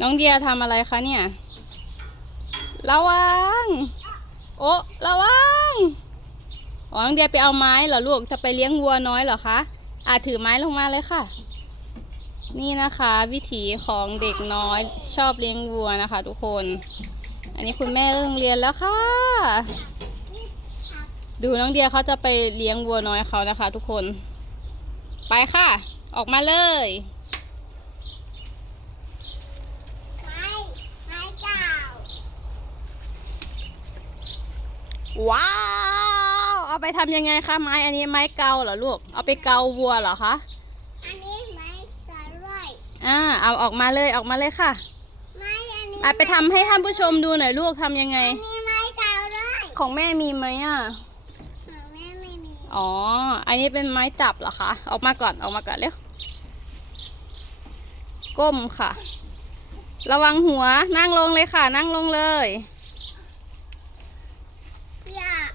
น้องเดียทำอะไรคะเนี่ย ระวัง โอ้ระวัง อ๋อ น้องเดียไปเอาไม้เหรอลูก จะไปเลี้ยงวัวน้อยเหรอคะ อ่าถือไม้ลงมาเลยค่ะ นี่นะคะ วิถีของเด็กน้อยชอบเลี้ยงวัวนะคะ ทุกคน อันนี้คุณแม่เลิกโรงเรียนแล้วค่ะ ดูน้องเดียเขาจะไปเลี้ยงวัวน้อยเขานะคะ ทุกคน ไปค่ะ ออกมาเลย ไม้ไม้เก่า ว้าว เอาไปทำยังไงคะไม้อันนี้ไม้เกาเหรอลูก เอาไปเกาวัวเหรอคะ อันนี้ไม้กระไรอยอ่า เอาออกมาเลยออกมาเลยค่ะไม้อันนี้อะไปทำให้ท่านผู้ชมดูหน่อยลูกทำยังไง อันนี้ไม้กระไรอยของแม่มีไหมอะ ของแม่ไม่มี อ๋อ อันนี้เป็นไม้จับเหรอคะ ออกมาก่อนออกมาก่อนเร็ว ก้มค่ะ ระวังหัวนั่งลงเลยค่ะ นั่งลงเลยอยาก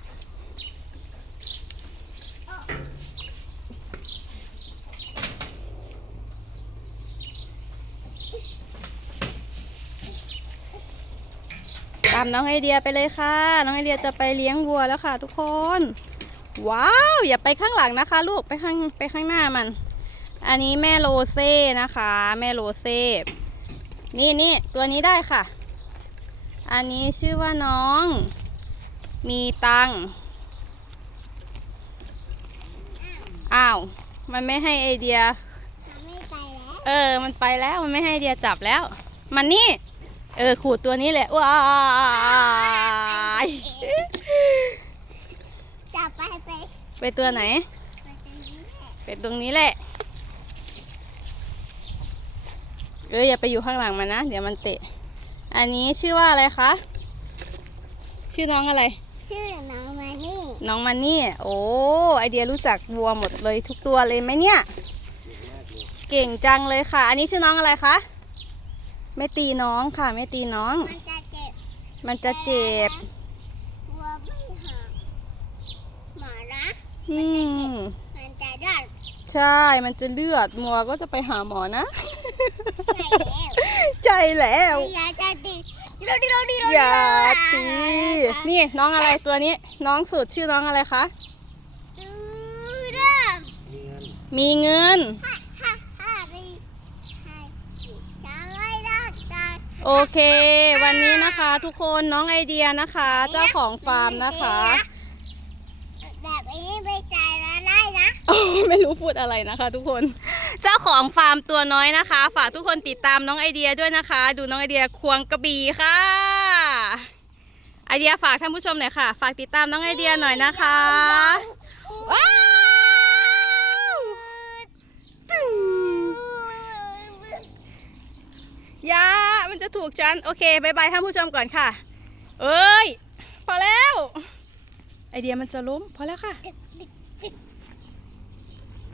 ตามน้องไอเดียไปเลยค่ะ น้องไอเดียจะไปเลี้ยงวัวแล้วค่ะทุกคน ว้าว อย่าไปข้างหลังนะคะ ลูกไปข้างไปข้างหน้ามัน อันนี้แม่โรเซ่นะคะ แม่โรเซ่นี่นี่ตัวนี้ได้ค่ะ อันนี้ชื่อว่าน้อง มีตังอ้าว มันไม่ให้ไอเดีย มันไม่ไปแล้ว เออ มันไปแล้ว มันไม่ให้ไอเดียจับแล้ว มันนี่ เออ ขูดตัวนี้แหละ ว้ายจะไปไป ไปตัวไหนไปตรงนี้แหละไปตรงนี้แหละ เออ อย่าไปอยู่ข้างหลังมันนะ เดี๋ยวมันเตะ อันนี้ชื่อว่าอะไรคะ ชื่อน้องอะไร ชื่อน้องมานี่ น้องมันนี่ โอ้ ไอเดียรู้จักวัวหมดเลยทุกตัวเลยไหมเนี่ย เก่งจังเลยค่ะ อันนี้ชื่อน้องอะไรคะ ไม่ตีน้องค่ะ ไม่ตีน้อง มันจะเจ็บ มันจะเจ็บวัวไม่หาหมานะอืมมันจะรอดใช่ มันจะเลือดมัวก็จะไปหาหมอนะใช่แล้วใจแล้ว อย่าจะตีโรดีโรดีโรดีอย่าตี นี่น้องอะไรตัวนี้ น้องสุดชื่อน้องอะไรคะ ดูเด้อมีเงินฮ่าฮ่าฮ่าดีให้จะไม่รอดตาย โอเค วันนี้นะคะทุกคนน้องไอเดียนะคะ เจ้าของฟาร์มนะคะ แบบนี้ไปจ่ายมาได้นะโอ้ไม่รู้พูดอะไรนะคะ ทุกคน เจ้าของฟาร์มตัวน้อยนะคะ ฝากทุกคนติดตามน้องไอเดียด้วยนะคะ ดูน้องไอเดียควงกระบี่ค่ะ ไอเดียฝากท่านผู้ชมหน่อยค่ะ ฝากติดตามน้องไอเดียหน่อยนะคะว้าวอยามัน จะถูกฉัน โอเคบายบายท่านผู้ชมก่อนค่ะ เอ้ย พอแล้ว ไอเดียมันจะล้ม พอแล้วค่ะ